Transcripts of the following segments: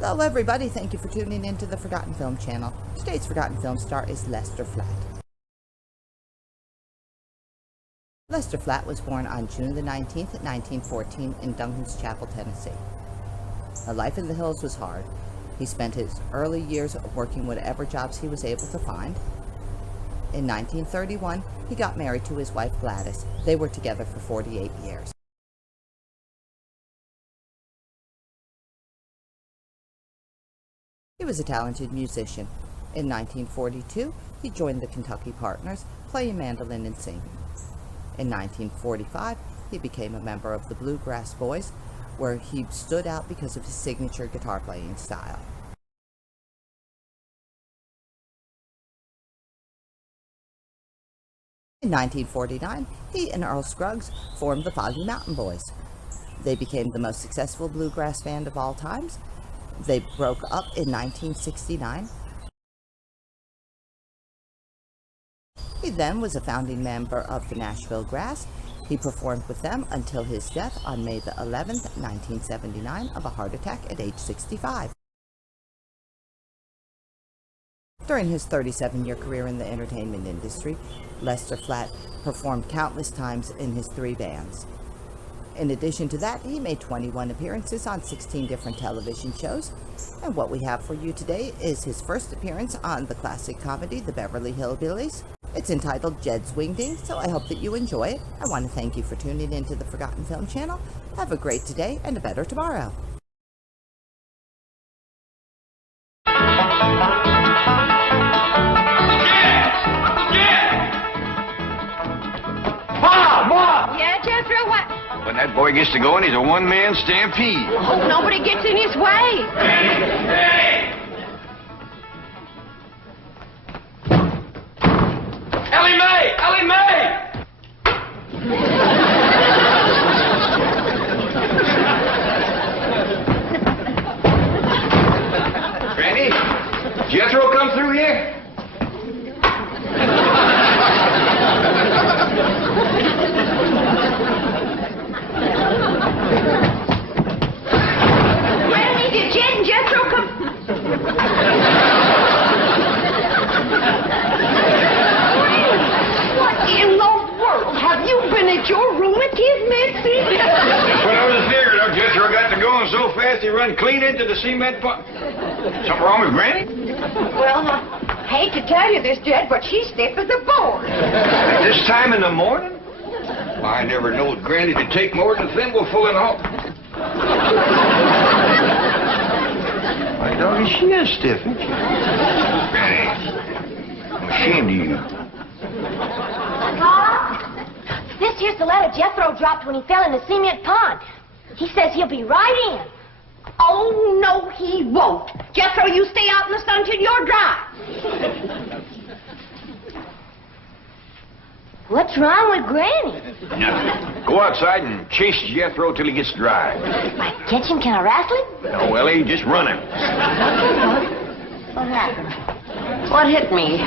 Hello everybody, thank you for tuning in to the Forgotten Film channel. Today's Forgotten Film star is Lester Flatt. Lester Flatt was born on June the 19th, 1914 in Duncan's Chapel, Tennessee. Life in the hills was hard. He spent his early years working whatever jobs he was able to find. In 1931, he got married to his wife Gladys. They were together for 48 years. He was a talented musician. In 1942, he joined the Kentucky Partners, playing mandolin and singing. In 1945, he became a member of the Bluegrass Boys, where he stood out because of his signature guitar playing style. In 1949, he and Earl Scruggs formed the Foggy Mountain Boys. They became the most successful bluegrass band of all times. They broke up in 1969. He then was a founding member of the Nashville Grass. He performed with them until his death on May the 11th, 1979, of a heart attack at age 65. During his 37-year career in the entertainment industry, Lester Flatt performed countless times in his 3 bands. In addition to that, he made 21 appearances on 16 different television shows. And what we have for you today is his first appearance on the classic comedy, The Beverly Hillbillies. It's entitled Jed's Wingding, so I hope that you enjoy it. I want to thank you for tuning in to the Forgotten Film channel. Have a great today and a better tomorrow. When that boy gets to going, he's a one-man stampede. Hope nobody gets in his way. Hey! Ellie Mae! Ellie Mae! Granny, Jethro come through here? Granny, did Jed and Jethro come? What in the world? Have you been at your rheumatism, Mitzi? That's what I was figuring. Our Jethro got to going so fast he run clean into the cement pot. Something wrong with Granny? Well, I hate to tell you this, Jed, but she's stiff as a board. At this time in the morning? I never knowed Granny to take more than a thimbleful and all. My doggy, she is stiff, isn't she? Granny, I'm ashamed of you. This here's the letter Jethro dropped when he fell in the cement pond. He says he'll be right in. Oh, no, he won't. Jethro, you stay out in the sun till you're dry. What's wrong with Granny? Nothing. Go outside and chase Jethro till he gets dry. If I catch him, can I wrestle him? No, Ellie, just run him. What happened? What hit me?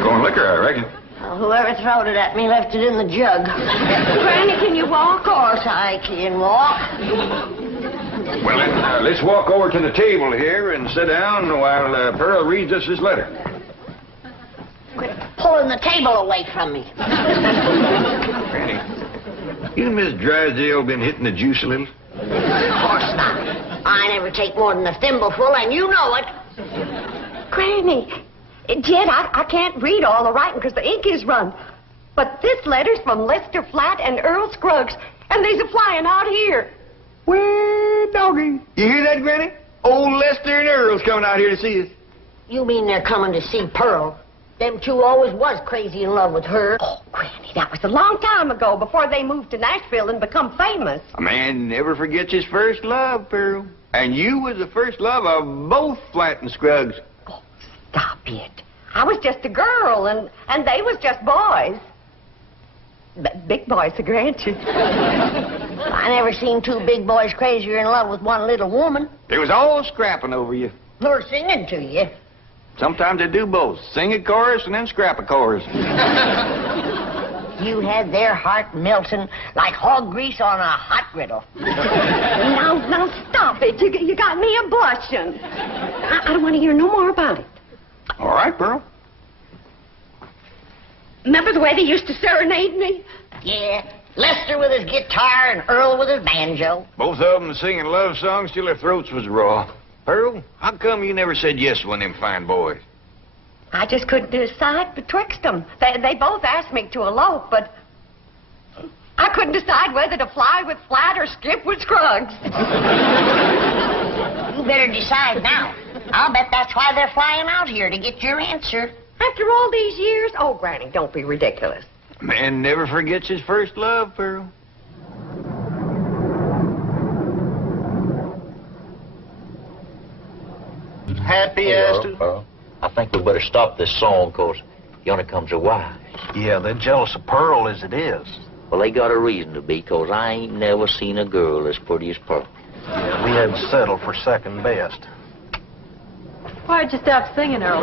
Going liquor, I reckon. Well, whoever throwed it at me left it in the jug. Granny, can you walk? Of course I can walk. Well, then, let's walk over to the table here and sit down while Pearl reads us his letter. Quit pulling the table away from me. Granny, you and Miss Drysdale been hitting the juice a little? Of course not. I never take more than a thimbleful, and you know it. Granny, Jed, I can't read all the writing because the ink is run. But this letter's from Lester Flatt and Earl Scruggs, and they's a-flying out here. Well, doggy. You hear that, Granny? Old Lester and Earl's coming out here to see us. You mean they're coming to see Pearl? Them two always was crazy in love with her. Oh, Granny, that was a long time ago, before they moved to Nashville and become famous. A man never forgets his first love, Pearl. And you was the first love of both Flatt and Scruggs. Oh, stop it. I was just a girl, and they was just boys. Big boys, I grant you. I never seen 2 big boys crazier in love with one little woman. They was all scrapping over you. Or singing to you. Sometimes they do both. Sing a chorus and then scrap a chorus. You had their heart melting like hog grease on a hot griddle. Now stop it. it. You got me a blushing. I don't want to hear no more about it. All right, Pearl. Remember the way they used to serenade me? Yeah, Lester with his guitar and Earl with his banjo. Both of them singing love songs till their throats was raw. Pearl, how come you never said yes to one of them fine boys? I just couldn't decide betwixt them. They both asked me to elope, but I couldn't decide whether to fly with Flatt or skip with Scruggs. You better decide now. I'll bet that's why they're flying out here, to get your answer. After all these years? Oh, Granny, don't be ridiculous. Man never forgets his first love, Pearl. Happy as to... I think we better stop this song, 'cause yonder comes her wife. Yeah, they're jealous of Pearl as it is. Well, they got a reason to be, 'cause I ain't never seen a girl as pretty as Pearl. Yeah, we had to settle for second best. Why'd you stop singing, Earl?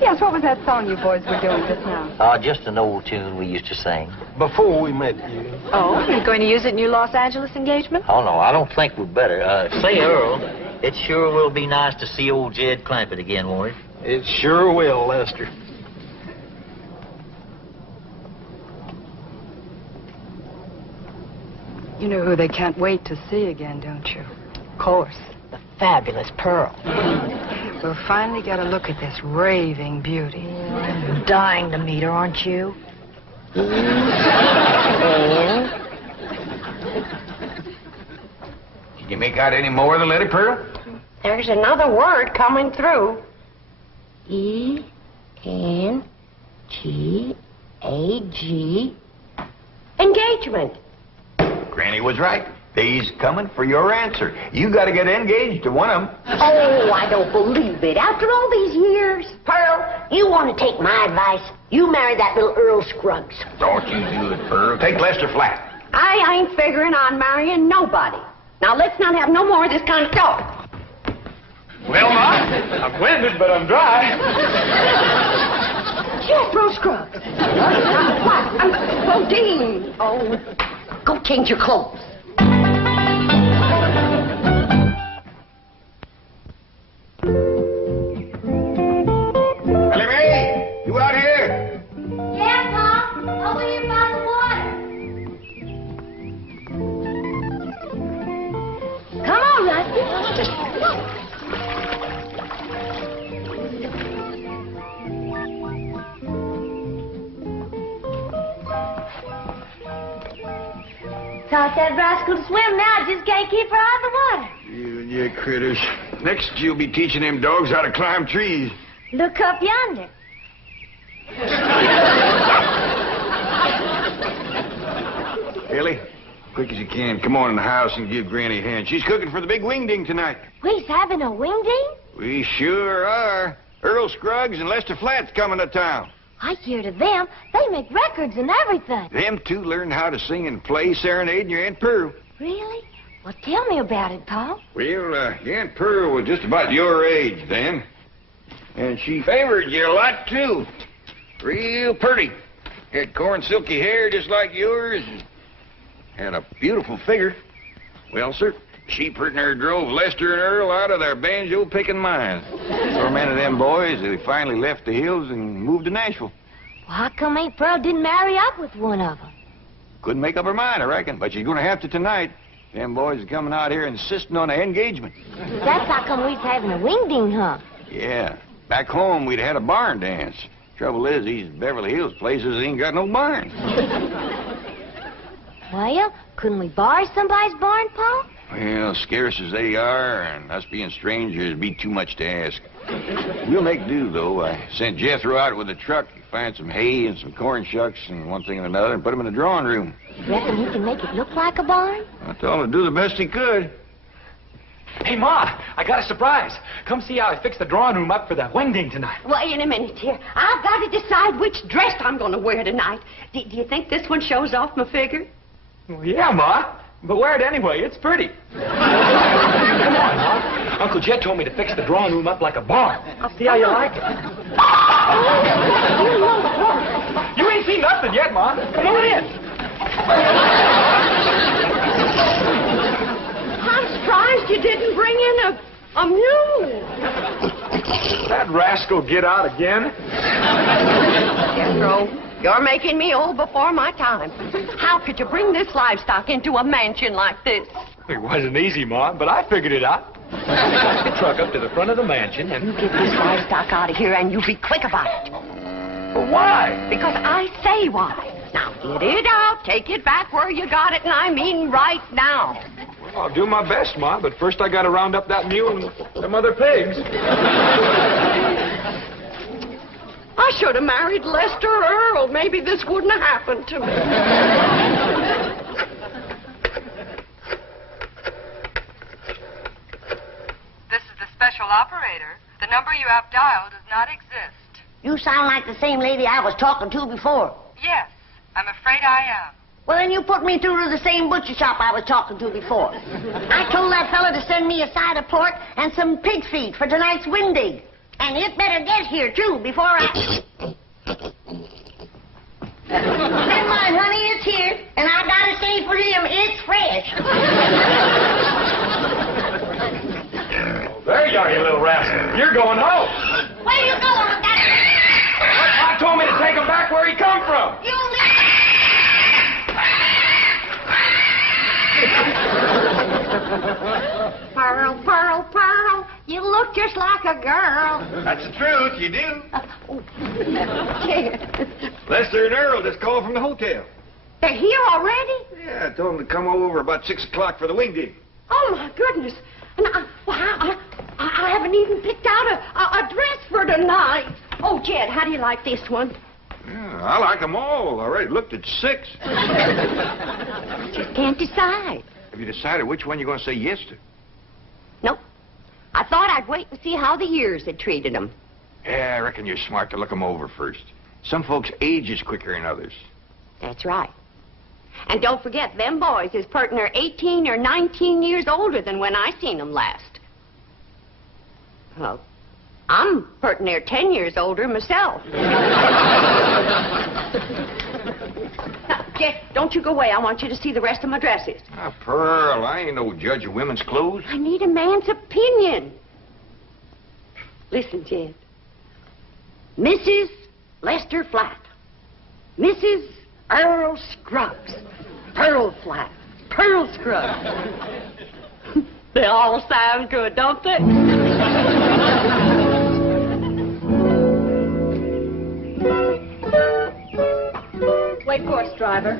Yes, what was that song you boys were doing just now? Just an old tune we used to sing. Before we met you. Oh, you're going to use it in your Los Angeles engagement? Oh, no, I don't think we'd better. Say, Earl, it sure will be nice to see old Jed Clampett again, won't it? It sure will, Lester. You know who they can't wait to see again, don't you? Of course. The fabulous Pearl. We'll finally get a look at this raving beauty. I'm dying to meet her, aren't you? Can you make out any more of the letter, Pearl? There's another word coming through. E-N-G-A-G. Engagement. Granny was right. They's coming for your answer. You got to get engaged to one of them. Oh, I don't believe it. After all these years. Pearl, you want to take my advice? You marry that little Earl Scruggs. Don't you do it, Pearl. Take Lester Flatt. I ain't figuring on marrying nobody. Now, let's not have no more of this kind of talk. Well, Ma, I'm winded, but I'm dry. Jethro Scruggs. What? Oh, Dean. Oh, go change your clothes. Ellie Mae, you out here? Yeah, Mom. Over here by the water. Come on, Rusty. Taught that rascal to swim now, just can't keep her out of the water. You and your critters. Next, you'll be teaching them dogs how to climb trees. Look up yonder. Ellie, quick as you can, come on in the house and give Granny a hand. She's cooking for the big wingding tonight. We's having a wingding? We sure are. Earl Scruggs and Lester Flatt's coming to town. I hear to them, they make records and everything. Them two learned how to sing and play serenading your Aunt Pearl. Really? Well, tell me about it, Pa. Well, your Aunt Pearl was just about your age then. And she favored you a lot, too. Real pretty. Had corn silky hair just like yours. And had a beautiful figure. Well, sir, she pretty near drove Lester and Earl out of their banjo-picking minds. For a man of them boys, they finally left the hills and moved to Nashville. Well, how come Aunt Pearl didn't marry up with one of them? Couldn't make up her mind, I reckon, but she's going to have to tonight. Them boys are coming out here insisting on an engagement. That's how come we's having a wingding, huh? Yeah. Back home, we'd had a barn dance. Trouble is, these Beverly Hills places ain't got no barns. Well, couldn't we borrow somebody's barn, Pa? Well, scarce as they are, and us being strangers, it'd be too much to ask. We'll make do, though. I sent Jethro out with a truck to find some hay and some corn shucks and one thing and another and put them in the drawing room. You reckon he can make it look like a barn? I told him to do the best he could. Hey, Ma, I got a surprise. Come see how I fixed the drawing room up for the wingding tonight. Wait a minute here. I've got to decide which dress I'm going to wear tonight. Do you think this one shows off my figure? Well, yeah, Ma, but wear it anyway. It's pretty. Come on, Ma. Uncle Jed told me to fix the drawing room up like a barn. I'll see how you like it. You ain't seen nothing yet, Ma. Come on in. I'm trying you didn't bring in a mule. That rascal get out again? Jethro, you're making me old before my time. How could you bring this livestock into a mansion like this? It wasn't easy, Ma, but I figured it out. Took the truck up to the front of the mansion and... You get this livestock out of here and you be quick about it. Well, why? Because I say why. Now, get it out, take it back where you got it, and I mean right now. Well, I'll do my best, Ma, but first I gotta round up that mule and them other pigs. I should have married Lester Earl. Maybe this wouldn't have happened to me. This is the special operator. The number you have dialed does not exist. You sound like the same lady I was talking to before. Yes, I'm afraid I am. Well, then you put me through to the same butcher shop I was talking to before. I told that fella to send me a side of pork and some pig feet for tonight's windig. And it better get here, too, before I... Never mind, honey, it's here. And I gotta say for him, it's fresh. There you are, you little rascal. You're going home. Where you going with that? I told me to take him back where he come from. You Pearl, Pearl, Pearl, you look just like a girl. That's the truth, you do. Jed, Lester and Earl just called from the hotel. they're here already? Yeah, I told them to come over about 6 o'clock for the wing dig. Oh, my goodness. And I haven't even picked out a dress for tonight. Oh, Jed, how do you like this one? Yeah, I like them all. I already looked at 6. Just can't decide. Have you decided which one you're going to say yes to? Nope. I thought I'd wait and see how the years had treated them. Yeah, I reckon you're smart to look them over first. Some folks age is quicker than others. That's right. And don't forget, them boys is pertin' near 18 or 19 years older than when I seen them last. Well, I'm pertin' near 10 years older myself. Now, Jeff, don't you go away. I want you to see the rest of my dresses. Ah, Pearl, I ain't no judge of women's clothes. I need a man's opinion. Listen, Jed. Mrs. Lester Flatt. Mrs. Earl Scruggs. Pearl Flatt. Pearl Scruggs. They all sound good, don't they? Wait course, driver.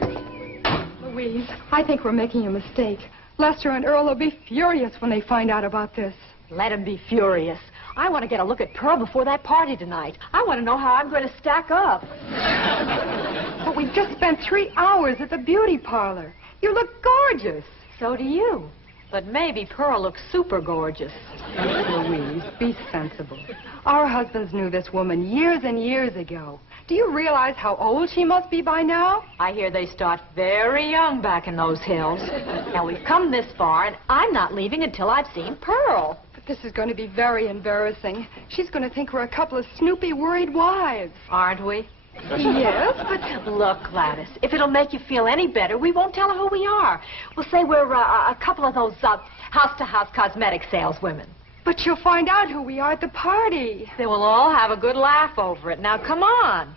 Louise, I think we're making a mistake. Lester and Earl will be furious when they find out about this. Let him be furious. I want to get a look at Pearl before that party tonight. I want to know how I'm going to stack up. But we've just spent 3 hours at the beauty parlor. You look gorgeous. So do you. But maybe Pearl looks super gorgeous. Louise, be sensible. Our husbands knew this woman years and years ago. Do you realize how old she must be by now? I hear they start very young back in those hills. Now, we've come this far, and I'm not leaving until I've seen Pearl. But this is going to be very embarrassing. She's going to think we're a couple of snoopy, worried wives. Aren't we? Yes, but... Look, Gladys, if it'll make you feel any better, we won't tell her who we are. We'll say we're a couple of those house-to-house cosmetic saleswomen. But she'll find out who we are at the party. They will all have a good laugh over it. Now, come on.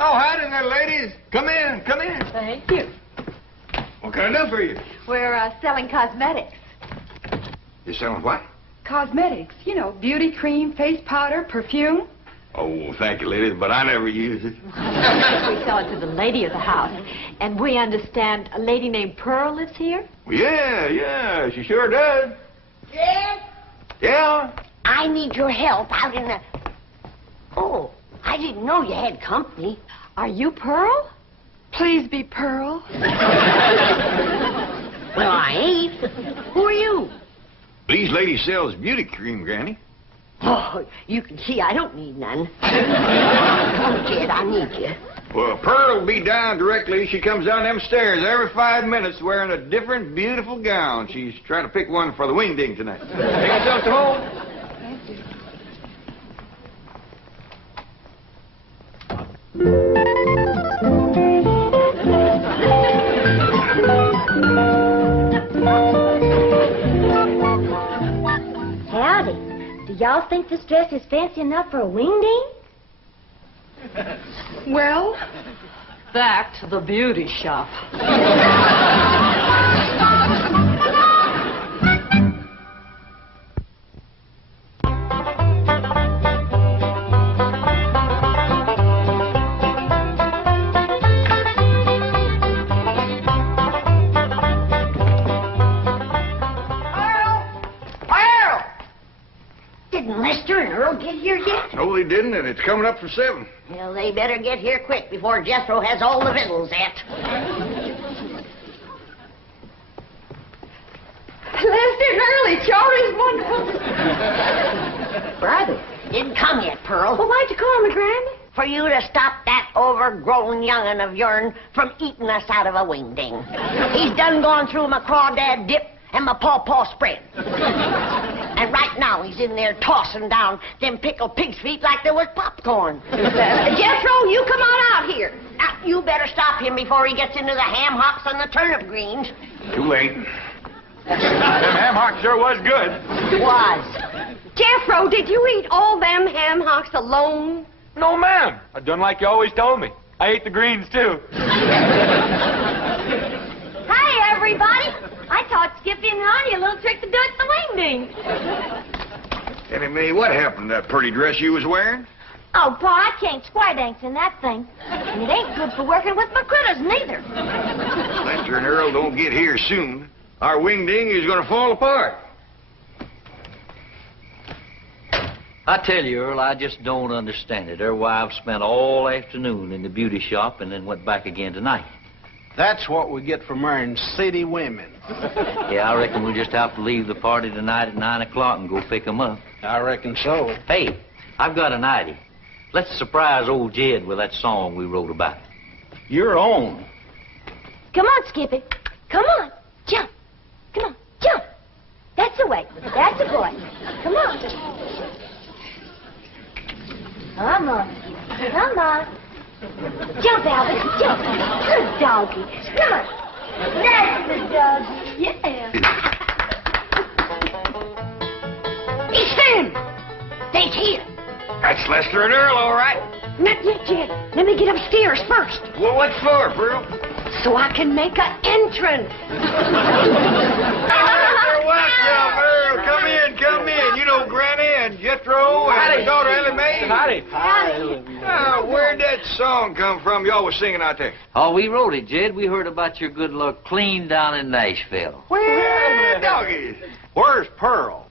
Oh, howdy there, ladies. Come in, come in. Thank you. What can I do for you? We're selling cosmetics. You selling what? Cosmetics, you know, beauty cream, face powder, perfume. Oh, thank you, ladies, but I never use it. We sell it to the lady of the house. And we understand a lady named Pearl lives here? Yeah, she sure does. Yes? Yeah? I need your help out in the... Oh, I didn't know you had company. Are you Pearl? Please be Pearl. Well, I ain't. Who are you? These ladies sells beauty cream, Granny. Oh, you can see I don't need none. Come, kid, I need you. Well, Pearl will be down directly. She comes down them stairs every 5 minutes wearing a different beautiful gown. She's trying to pick one for the wing ding tonight. Take yourself to home. Thank you. Howdy. Do y'all think this dress is fancy enough for a wingding? Well, back to the beauty shop. Didn't Lester and Earl get here yet? No, they didn't, and it's coming up for 7. Well, they better get here quick before Jethro has all the victuals at. Lester and Earl, it sure is wonderful. Brother, didn't come yet, Pearl. Well, why'd you call me, Granny? For you to stop that overgrown young'un of yourn from eating us out of a wingding. He's done gone through my crawdad dip and my pawpaw spread. And right now he's in there tossing down them pickled pig's feet like they was popcorn. Jethro, you come on out here. Now, you better stop him before he gets into the ham hocks and the turnip greens. Too late. Them ham hocks sure was good. Was. Jethro, did you eat all them ham hocks alone? No, ma'am. I done like you always told me. I ate the greens, too. Hi, everybody. I taught Skippy and Ronnie a little trick to do at the wingding. Annie Mae, what happened to that pretty dress you was wearing? Oh, Pa, I can't square dance in that thing. And it ain't good for working with my critters, neither. Lester and Earl don't get here soon. Our wingding is going to fall apart. I tell you, Earl, I just don't understand it. Their wives spent all afternoon in the beauty shop and then went back again tonight. That's what we get for marrying city women. Yeah, I reckon we'll just have to leave the party tonight at 9 o'clock and go pick 'em up. I reckon so. Hey, I've got an idea. Let's surprise old Jed with that song we wrote about. Your own. Come on, Skippy. Come on. Jump. Come on. Jump. That's the way. That's the boy. Come on. Come on. Come on. Jump, Albert. Jump. Good doggy. Come on. That's the doggy. Yeah. He's him. They's here. That's Lester and Earl, all right. Not yet, Jed. Let me get upstairs first, Well, what for, Pearl? so I can make an entrance. Welcome, Earl. Come in, come in. You know Granny and Jethro and the daughter Ellie Mae. Howdy. Where'd that song come from y'all was singing out there? Oh, we wrote it, Jed. We heard about your good luck clean down in Nashville. Where doggies? Where's Pearl?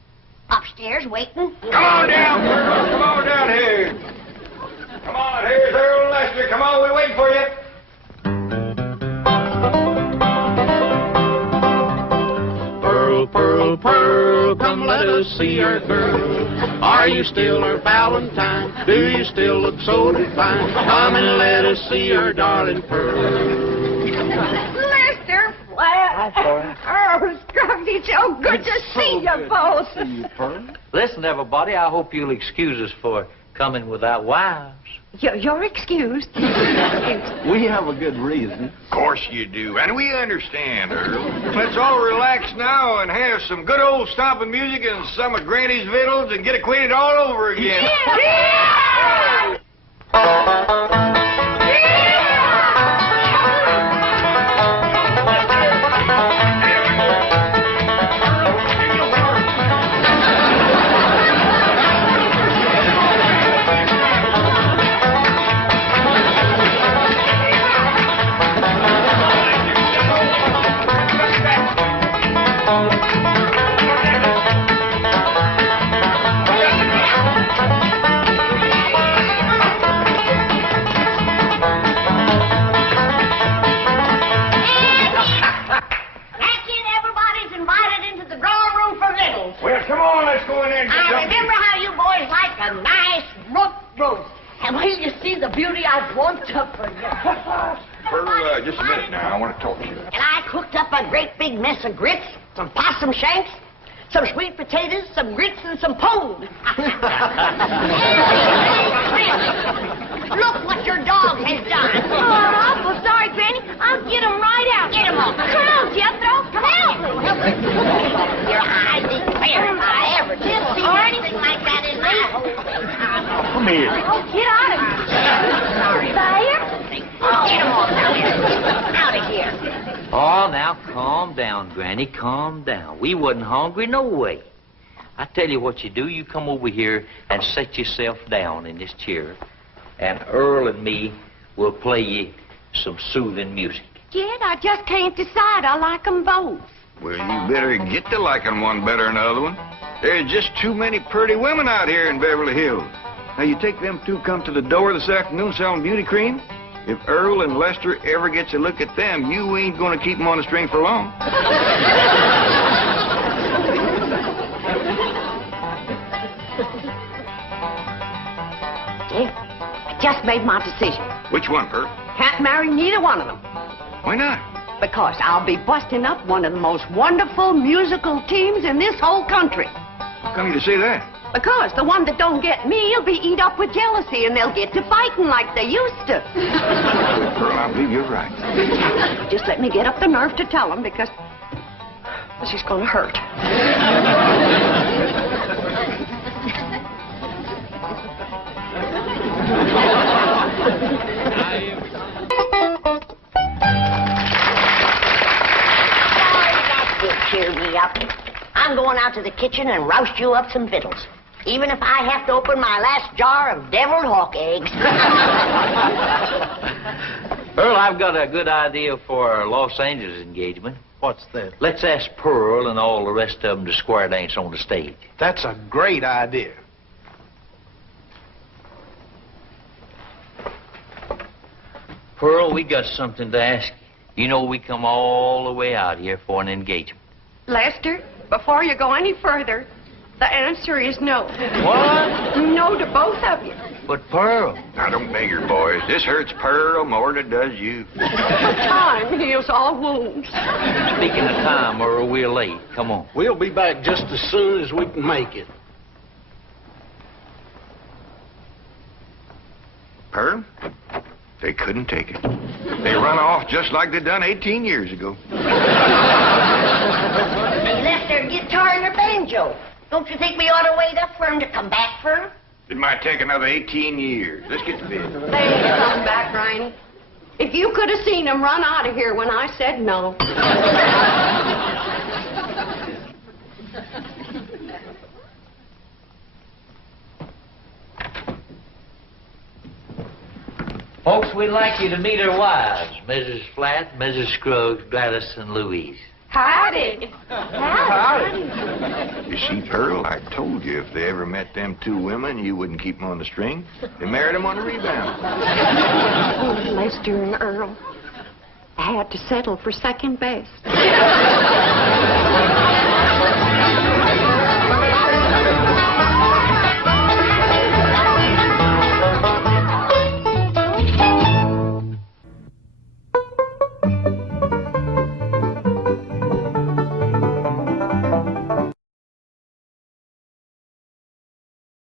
Upstairs waiting. Come on down, Pearl. Come on down here. Come on, here's Earl and Lester. Come on, we're waiting for you. Pearl, Pearl, Pearl, come let us see our girl. Are you still our Valentine? Do you still look so divine? Come and let us see our darling Pearl. Lester, Flatt. Oh, Scruffy, so good to see you both. Listen, everybody, I hope you'll excuse us for coming without wives. You're excused. We have a good reason. Of course you do, and we understand, Earl. Let's all relax now and have some good old stomping music and some of Granny's victuals and get acquainted all over again. Well, come on, let's go in there and get I something. remember how you boys like a nice roast. And wait till you see the beauty I've warmed up for you. Pearl, just a minute now. I want to talk to you. And I cooked up a great big mess of grits, some possum shanks, some sweet potatoes, some grits, and some pone. Look what your dog has done. Oh, I'm awful sorry, Granny. I'll get him right out. Get him on. Come on, Jethro. Help me. Your eyes declare if I ever did see anything like that in my whole life. Come here. Oh, get out of here. Sorry. Fire? Get him on now. Out of here. Oh, now calm down, Granny, calm down. We wasn't hungry no way. I tell you what you do. You come over here and set yourself down in this chair, and Earl and me will play you some soothing music. Jed, I just can't decide. I like 'em both. Well, you better get to liking one better than the other one. There's just too many pretty women out here in Beverly Hills. Now, you take them two come to the door this afternoon selling beauty cream. If Earl and Lester ever gets a look at them, you ain't going to keep them on the string for long. Jed, I just made my decision. Which one, Earl? Can't marry neither one of them. Why not? Because I'll be busting up one of the most wonderful musical teams in this whole country. How come you say that? Because the one that don't get me will be eat up with jealousy, and they'll get to fighting like they used to. Earl, I believe you're right. Just let me get up the nerve to tell them, because this is going to hurt. Cheer me up. I'm going out to the kitchen and roust you up some victuals. Even if I have to open my last jar of deviled hawk eggs. Earl, I've got a good idea for our Los Angeles engagement. What's that? Let's ask Pearl and all the rest of them to square dance on the stage. That's a great idea. Pearl, we got something to ask you. You know we come all the way out here for an engagement. Lester, before you go any further, the answer is no. What? No to both of you. But Pearl. Now, don't beg her, boys. This hurts Pearl more than it does you. Time heals all wounds. Speaking of time, Earl, we're late. Come on. We'll be back just as soon as we can make it. Pearl? They couldn't take it. They run off just like they done 18 years ago. They left their guitar and their banjo. Don't you think we ought to wait up for them to come back for 'em? It might take another 18 years. Let's get to bed. They ain't coming back, Riney. If you could have seen them run out of here when I said no. Folks, we'd like you to meet our wives, Mrs. Flatt, Mrs. Scruggs, Gladys, and Louise. Howdy. You see, Pearl, I told you if they ever met them two women, you wouldn't keep them on the string. They married them on the rebound. Oh, Lester and Earl. I had to settle for second best.